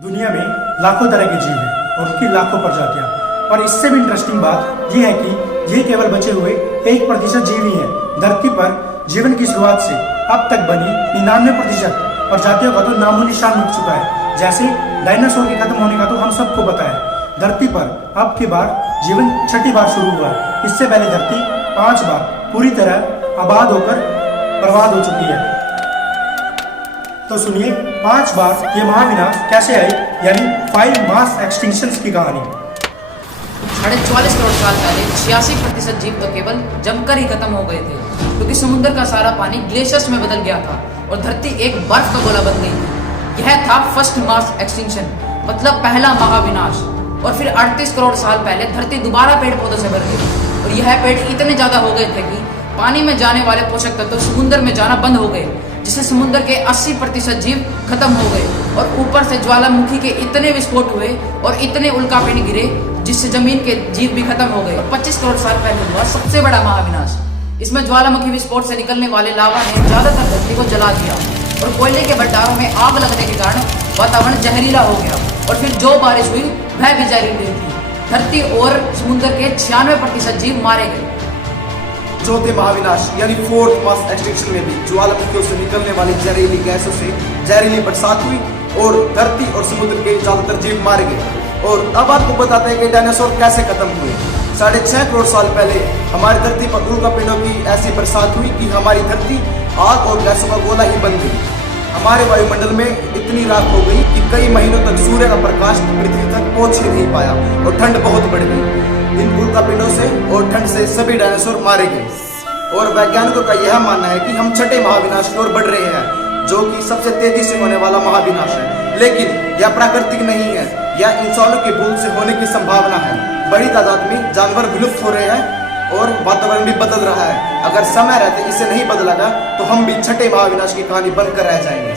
दुनिया में लाखों तरह के जीव हैं और उनकी लाखों प्रजातियां, और इससे भी इंटरेस्टिंग बात यह है कि ये केवल बचे हुए 1% जीव ही हैं। धरती पर जीवन की शुरुआत से अब तक बनी 99% प्रजातियों का तो नामो निशान मिट चुका है। जैसे डायनासोर के खत्म होने का तो हम सबको पता है। धरती पर अब की बार जीवन छठी बार शुरू हुआ है। इससे पहले धरती 5 बार पूरी तरह आबाद होकर बर्बाद हो चुकी है। तो सुनिए 5 बार ये महाविनाश कैसे आई, यानी 5 मास एक्सटिंक्शंस की कहानी। 44 करोड़ साल पहले 86% जीव तो केवल जमकर ही खत्म हो गए थे, क्योंकि समुद्र का सारा पानी ग्लेशियर्स में बदल गया था और धरती एक बर्फ का गोला बन गई थी। यह था फर्स्ट मास एक्सटिंक्शन, मतलब पहला महाविनाश। और फिर 38 करोड़ साल पहले धरती दोबारा पेड़ पौधों से भर गई और यह पेड़ इतने ज्यादा हो गए थे कि पानी में जाने वाले पोषक तत्व समुद्र में जाना बंद हो गए, जिससे समुद्र के 80% जीव खत्म हो गए। और ऊपर से ज्वालामुखी के इतने विस्फोट हुए और इतने उल्कापिंड गिरे जिससे जमीन के जीव भी खत्म हो गए। और 25 करोड़ साल पहले हुआ सबसे बड़ा महाविनाश। इसमें ज्वालामुखी विस्फोट से निकलने वाले लावा ने ज्यादातर धरती को जला दिया और कोयले के भंडारों में आग लगने के कारण वातावरण जहरीला हो गया और फिर जो बारिश हुई वह भी जहरीली थी। धरती और समुद्र के 96% जीव मारे गए। चौथे महाविनाश यानी फोर्थ मास एक्सटिंक्शन में भी ज्वालामुखियों से निकलने वाली जहरीली गैसों से जहरीली बरसात हुई और धरती और समुद्र के ज्यादातर जीव मारे गए। और अब आपको बताते हैं कि डायनासोर कैसे खत्म हुए। 6.5 करोड़ साल पहले हमारी धरती पर उल्कापिंडों की ऐसी बरसात हुई कि हमारी धरती आग और गैसों का गोला ही बन गई। हमारे वायुमंडल में इतनी राख हो गई कि कई महीनों तक सूर्य का प्रकाश पृथ्वी तक पहुंच ही नहीं पाया और ठंड बहुत बढ़ गई। इन उल्कापिंडों से और ठंड से सभी डायनासोर मारे गए। और वैज्ञानिकों का यह मानना है कि हम छठे महाविनाश की ओर बढ़ रहे हैं, जो कि सबसे तेजी से होने वाला महाविनाश है। लेकिन यह प्राकृतिक नहीं है, यह इंसानों की भूल से होने की संभावना है। बड़ी तादाद में जानवर विलुप्त हो रहे हैं और वातावरण भी बदल रहा है। अगर समय रहते इसे नहीं बदला गया तो हम भी छठे महाविनाश की कहानी बनकर रह जाएंगे।